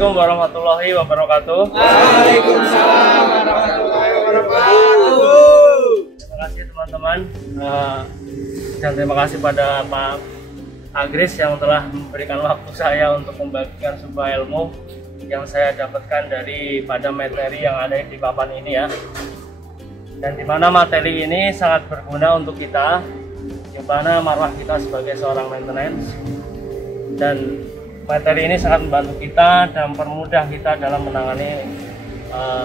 Assalamualaikum warahmatullahi wabarakatuh. Waalaikumsalam warahmatullahi wabarakatuh. Terima kasih teman-teman, dan terima kasih pada Pak Agris yang telah memberikan waktu saya untuk membagikan sebuah ilmu yang saya dapatkan daripada materi yang ada di papan ini ya. Dan dimana materi ini sangat berguna untuk kita, gimana marwah kita sebagai seorang maintenance, dan materi ini sangat membantu kita dan mempermudah kita dalam menangani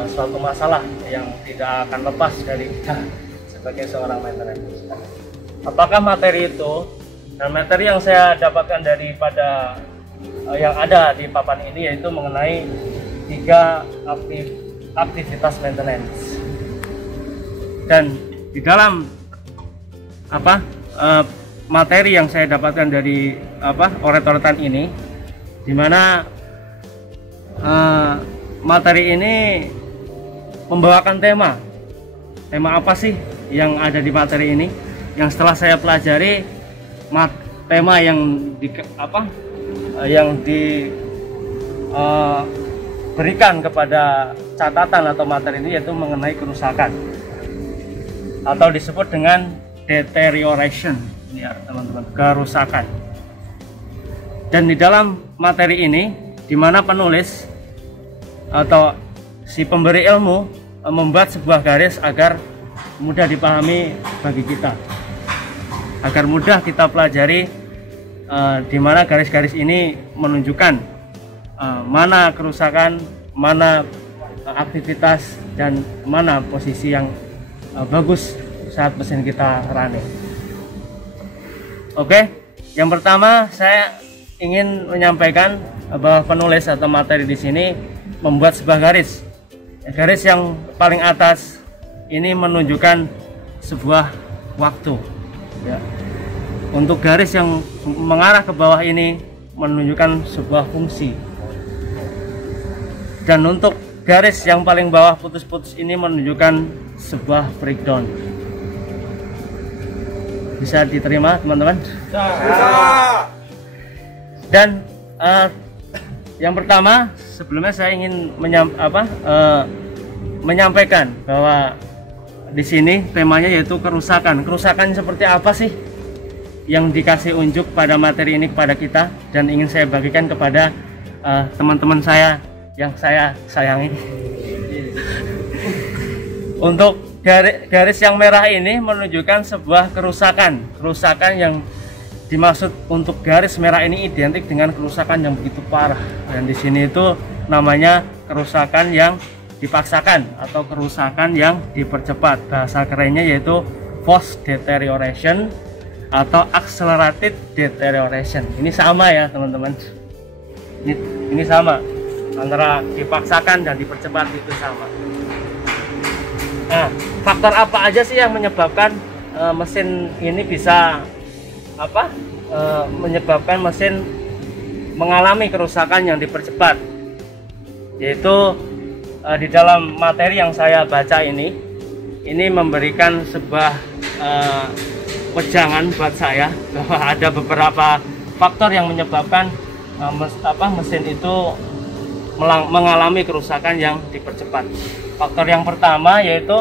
suatu masalah yang tidak akan lepas dari kita sebagai seorang maintenance. Apakah materi itu, dan materi yang saya dapatkan daripada yang ada di papan ini yaitu mengenai 3 aktivitas maintenance. Dan di dalam materi yang saya dapatkan dari oret-oretan ini, dimana materi ini membawakan tema apa sih yang ada di materi ini, yang setelah saya pelajari tema yang diberikan kepada catatan atau materi ini yaitu mengenai kerusakan atau disebut dengan deterioration ya teman-teman, kerusakan. Dan di dalam materi ini dimana penulis atau si pemberi ilmu membuat sebuah garis agar mudah dipahami bagi kita, agar mudah kita pelajari, di mana garis-garis ini menunjukkan mana kerusakan, mana aktivitas, dan mana posisi yang bagus saat mesin kita running. Oke, yang pertama saya ingin menyampaikan bahwa penulis atau materi di sini membuat sebuah garis. Garis yang paling atas ini menunjukkan sebuah waktu. Ya. Untuk garis yang mengarah ke bawah ini menunjukkan sebuah fungsi. Dan untuk garis yang paling bawah putus-putus ini menunjukkan sebuah breakdown. Bisa diterima teman-teman? Bisa. Dan yang pertama, sebelumnya saya ingin menyampaikan bahwa di sini temanya yaitu kerusakan. Kerusakan seperti apa sih yang dikasih unjuk pada materi ini kepada kita, dan ingin saya bagikan kepada teman-teman saya yang saya sayangi. Untuk garis yang merah ini menunjukkan sebuah kerusakan yang dimaksud untuk garis merah ini identik dengan kerusakan yang begitu parah, dan di sini itu namanya kerusakan yang dipaksakan atau kerusakan yang dipercepat. Bahasa kerennya yaitu forced deterioration atau accelerated deterioration. Ini sama ya teman-teman, ini sama antara dipaksakan dan dipercepat, itu sama. Nah, faktor apa aja sih yang menyebabkan mesin ini bisa menyebabkan mesin mengalami kerusakan yang dipercepat? Yaitu di dalam materi yang saya baca ini memberikan sebuah wejangan buat saya bahwa ada beberapa faktor yang menyebabkan mesin itu mengalami kerusakan yang dipercepat. Faktor yang pertama yaitu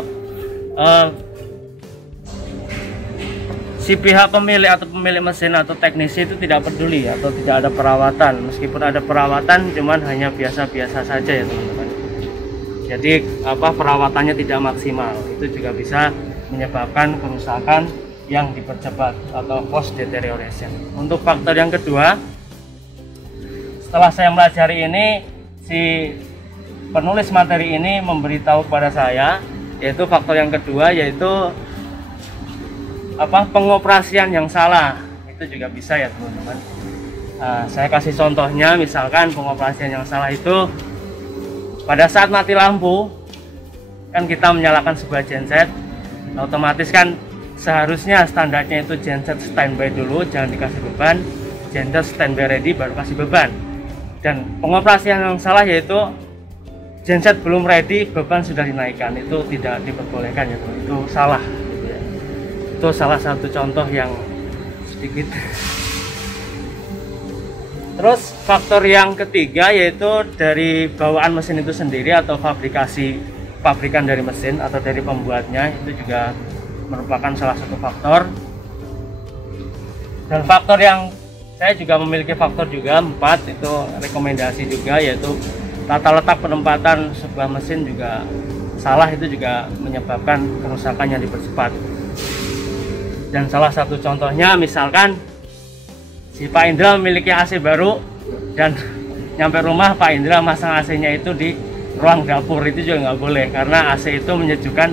si pihak pemilik atau pemilik mesin atau teknisi itu tidak peduli atau tidak ada perawatan. Meskipun ada perawatan, cuman hanya biasa-biasa saja ya teman-teman. Jadi perawatannya tidak maksimal, itu juga bisa menyebabkan kerusakan yang dipercepat atau forced deterioration. Untuk faktor yang kedua, setelah saya pelajari ini, si penulis materi ini memberitahu kepada saya, yaitu faktor yang kedua yaitu pengoperasian yang salah. Itu juga bisa ya teman-teman. Saya kasih contohnya, misalkan pengoperasian yang salah itu pada saat mati lampu, kan kita menyalakan sebuah genset, otomatis kan seharusnya standarnya itu genset standby dulu, jangan dikasih beban, genset standby ready baru kasih beban. Dan pengoperasian yang salah yaitu genset belum ready, beban sudah dinaikkan, itu tidak diperbolehkan ya teman. Itu salah gitu ya. Itu salah satu contoh yang sedikit Terus faktor yang ketiga yaitu dari bawaan mesin itu sendiri atau pabrikan dari mesin atau dari pembuatnya, itu juga merupakan salah satu faktor. Dan faktor yang saya juga memiliki faktor juga 4, itu rekomendasi juga, yaitu tata letak penempatan sebuah mesin juga salah, itu juga menyebabkan kerusakan yang dipercepat. Dan salah satu contohnya misalkan si Pak Indra memiliki AC baru dan nyampe rumah Pak Indra masang AC-nya itu di ruang dapur, itu juga nggak boleh karena AC itu menyejukkan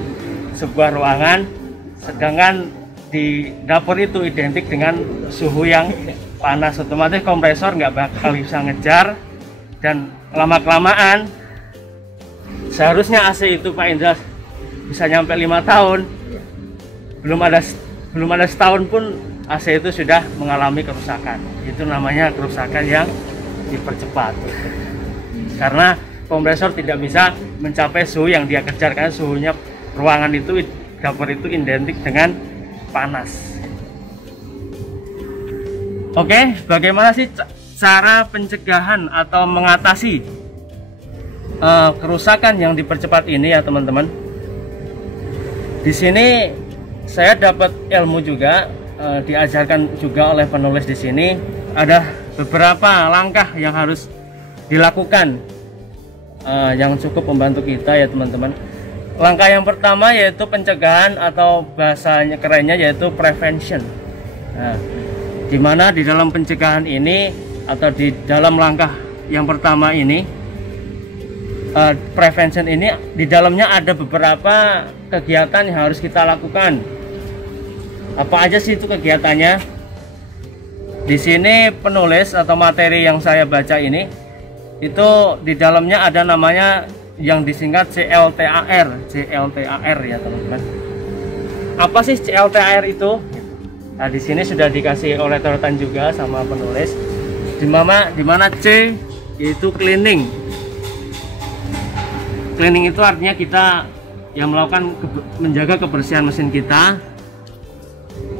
sebuah ruangan, sedangkan di dapur itu identik dengan suhu yang panas, otomatis kompresor nggak bakal bisa ngejar, dan lama-kelamaan seharusnya AC itu Pak Indra bisa nyampe 5 tahun, belum ada setahun pun AC itu sudah mengalami kerusakan. Itu namanya kerusakan yang dipercepat karena kompresor tidak bisa mencapai suhu yang dia kejar, karena suhunya ruangan itu, dapur itu identik dengan panas. Oke, bagaimana sih cara pencegahan atau mengatasi kerusakan yang dipercepat ini ya teman-teman? Di sini saya dapat ilmu juga, diajarkan juga oleh penulis di sini. Ada beberapa langkah yang harus dilakukan yang cukup membantu kita ya teman-teman. Langkah yang pertama yaitu pencegahan atau bahasanya kerennya yaitu prevention. Nah, dimana di dalam pencegahan ini atau di dalam langkah yang pertama ini, prevention ini di dalamnya ada beberapa kegiatan yang harus kita lakukan. Apa aja sih itu kegiatannya? Di sini penulis atau materi yang saya baca ini, itu di dalamnya ada namanya yang disingkat CLTAR ya teman-teman. Apa sih CLTAR itu? Nah, di sini sudah dikasih oleh tautan juga sama penulis. Di mana C yaitu cleaning. Cleaning itu artinya kita yang melakukan menjaga kebersihan mesin kita.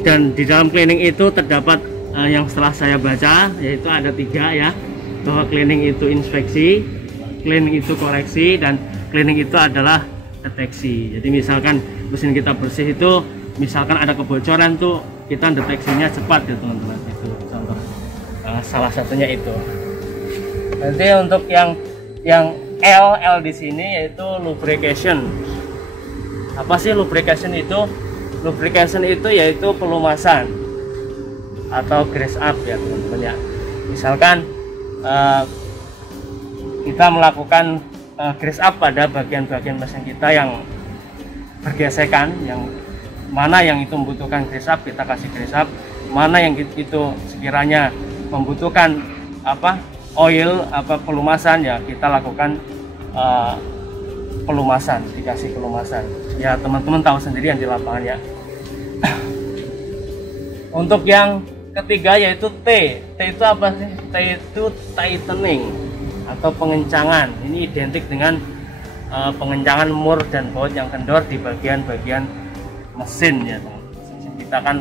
Dan di dalam cleaning itu terdapat yang setelah saya baca, yaitu ada 3 ya, bahwa cleaning itu inspeksi, cleaning itu koreksi, dan cleaning itu adalah deteksi. Jadi misalkan mesin kita bersih itu, misalkan ada kebocoran tuh, kita deteksinya cepat ya teman-teman. Itu contoh salah satunya itu. Nanti untuk yang L di sini yaitu lubrication. Apa sih lubrication itu? Lubrication itu yaitu pelumasan atau grease up ya teman-teman ya. Misalkan kita melakukan grease up pada bagian-bagian mesin kita yang bergesekan, yang mana yang itu membutuhkan grease up kita kasih grease up, mana yang itu sekiranya membutuhkan oil pelumasan ya kita lakukan pelumasan, dikasih pelumasan ya, teman-teman tahu sendiri yang di lapangan ya. Untuk yang ketiga yaitu T itu apa sih? T itu tightening atau pengencangan. Ini identik dengan pengencangan mur dan baut yang kendor di bagian-bagian mesin ya teman. Mesin kita kan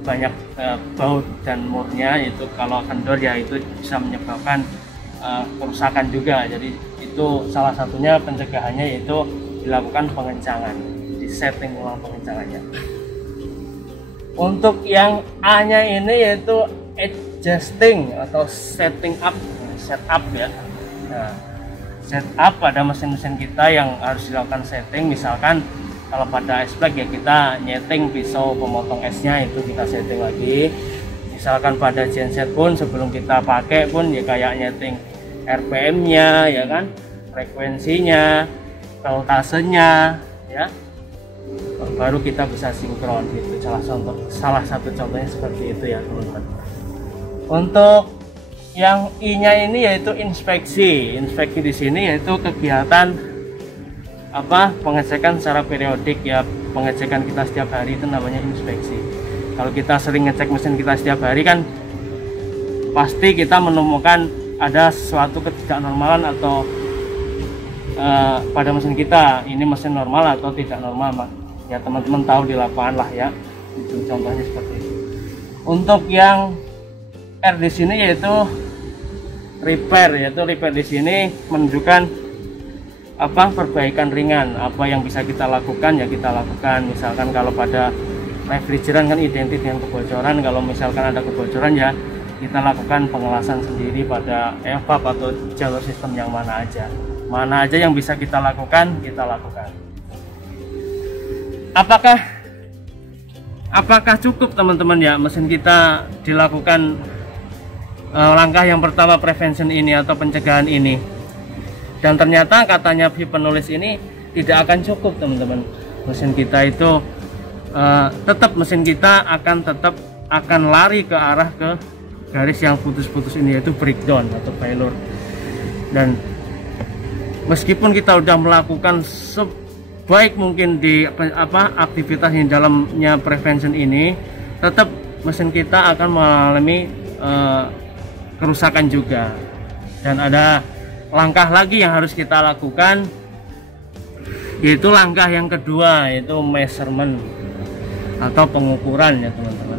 banyak baut dan murnya, itu kalau kendor ya itu bisa menyebabkan kerusakan juga. Jadi itu salah satunya pencegahannya yaitu dilakukan pengencangan, di setting ulang pengencangannya. Untuk yang A nya ini yaitu adjusting atau setting up, setup ya. Nah, setup pada mesin-mesin kita yang harus dilakukan setting. Misalkan kalau pada S-Plate ya kita nyeting pisau pemotong esnya itu kita setting lagi. Misalkan pada genset pun sebelum kita pakai pun ya kayak nyeting RPM-nya ya kan, frekuensinya, voltasenya ya, baru kita bisa sinkron gitu. Salah satu contohnya seperti itu ya teman-teman. Untuk yang I-nya ini yaitu inspeksi. Inspeksi di sini yaitu kegiatan pengecekan secara periodik ya, pengecekan kita setiap hari itu namanya inspeksi. Kalau kita sering ngecek mesin kita setiap hari kan pasti kita menemukan ada suatu ketidaknormalan atau pada mesin kita, ini mesin normal atau tidak normal ya, teman-teman tahu di lapangan lah ya. Itu contohnya seperti itu. Untuk yang R di sini yaitu repair, yaitu repair di sini menunjukkan perbaikan ringan, apa yang bisa kita lakukan ya kita lakukan. Misalkan kalau pada refrigeran kan identik dengan kebocoran, kalau misalkan ada kebocoran ya kita lakukan pengelasan sendiri pada evap atau jalur sistem yang mana aja yang bisa kita lakukan, kita lakukan. Apakah cukup teman-teman ya mesin kita dilakukan langkah yang pertama prevention ini atau pencegahan ini? Dan ternyata katanya penulis ini tidak akan cukup teman-teman. Mesin kita itu mesin kita akan lari ke arah ke garis yang putus-putus ini, yaitu breakdown atau failure. Dan meskipun kita sudah melakukan sebaik mungkin di aktivitas di dalamnya prevention ini, tetap mesin kita akan mengalami kerusakan juga. Dan ada langkah lagi yang harus kita lakukan, yaitu langkah yang kedua, yaitu measurement atau pengukuran ya teman-teman.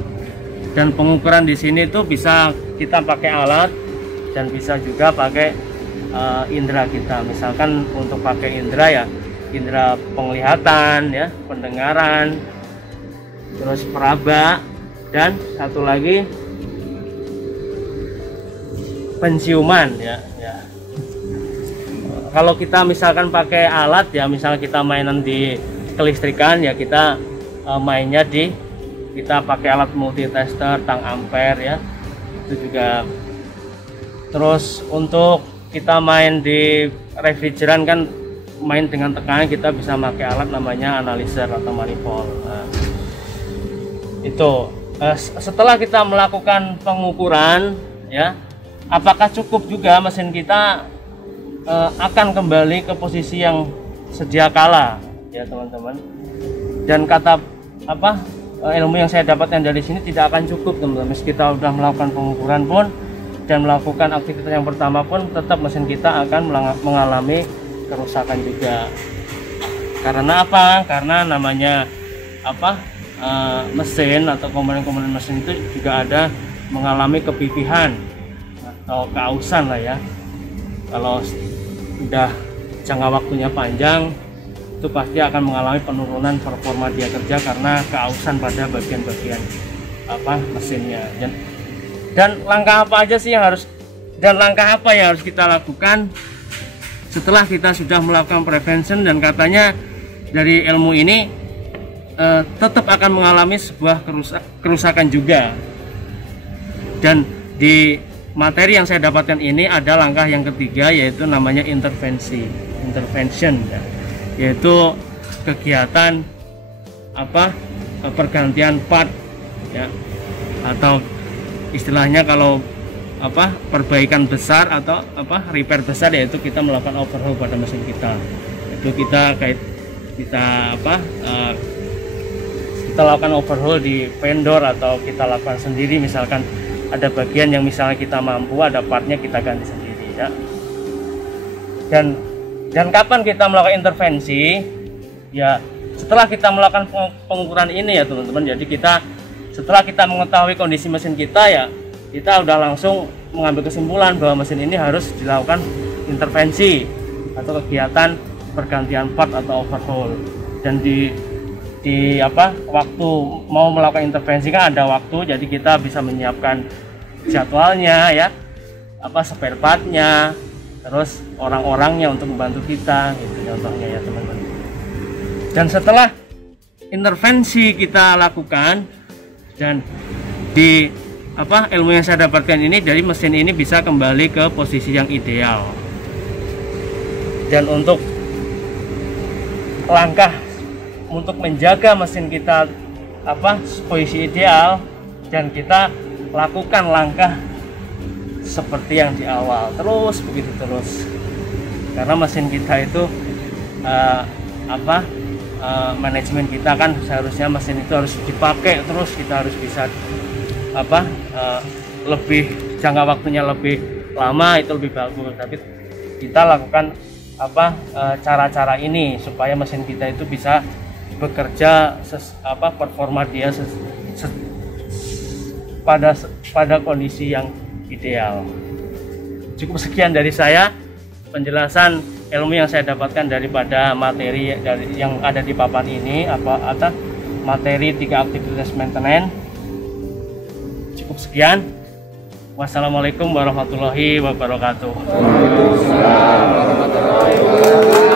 Dan pengukuran di sini tuh bisa kita pakai alat dan bisa juga pakai indera kita. Misalkan untuk pakai indera ya indera penglihatan ya, pendengaran, terus peraba, dan satu lagi penciuman ya. Kalau kita misalkan pakai alat ya, misalnya kita mainan di kelistrikan ya, kita mainnya kita pakai alat multitester, tang ampere ya, itu juga. Terus untuk kita main di refrigeran kan main dengan tekanan, kita bisa pakai alat namanya analyzer atau manifold. Nah, itu setelah kita melakukan pengukuran ya, apakah cukup juga mesin kita akan kembali ke posisi yang sedia kala ya teman-teman. Dan kata ilmu yang saya dapatkan dari sini tidak akan cukup teman-teman. Meski kita sudah melakukan pengukuran pun dan melakukan aktivitas yang pertama pun, tetap mesin kita akan mengalami kerusakan juga. Karena apa? Karena namanya mesin atau komponen-komponen mesin itu juga ada mengalami kepipihan atau keausan lah ya. Kalau sudah jangka waktunya panjang, itu pasti akan mengalami penurunan performa dia kerja karena keausan pada bagian-bagian mesinnya. Dan langkah apa aja sih yang harus kita lakukan setelah kita sudah melakukan prevention? Dan katanya dari ilmu ini tetap akan mengalami sebuah kerusakan juga. Dan di materi yang saya dapatkan ini ada langkah yang ketiga, yaitu namanya intervention ya. Yaitu kegiatan pergantian part ya, atau istilahnya kalau perbaikan besar atau repair besar, yaitu kita melakukan overhaul pada mesin kita. Itu kita lakukan overhaul di vendor atau kita lakukan sendiri. Misalkan ada bagian yang misalnya kita mampu, ada partnya kita ganti sendiri ya. Dan kapan kita melakukan intervensi ya? Setelah kita melakukan pengukuran ini ya teman-teman. Jadi setelah kita mengetahui kondisi mesin kita ya, kita udah langsung mengambil kesimpulan bahwa mesin ini harus dilakukan intervensi atau kegiatan pergantian part atau overhaul. Dan di waktu mau melakukan intervensi kan ada waktu, jadi kita bisa menyiapkan jadwalnya ya, spare partnya, terus orang-orangnya untuk membantu kita gitu contohnya ya teman-teman. Dan setelah intervensi kita lakukan, dan di ilmu yang saya dapatkan ini, dari mesin ini bisa kembali ke posisi yang ideal. Dan untuk langkah untuk menjaga mesin kita posisi ideal, dan kita lakukan langkah seperti yang di awal, terus begitu terus. Karena mesin kita itu manajemen kita kan seharusnya mesin itu harus dipakai terus, kita harus bisa lebih jangka waktunya lebih lama, itu lebih bagus. Tapi kita lakukan cara-cara ini supaya mesin kita itu bisa bekerja performa dia pada kondisi yang ideal. Cukup sekian dari saya penjelasan ilmu yang saya dapatkan daripada materi yang ada di papan ini, atau materi 3 aktivitas maintenance. Cukup sekian. Wassalamualaikum warahmatullahi wabarakatuh. Waalaikumsalam warahmatullahi wabarakatuh.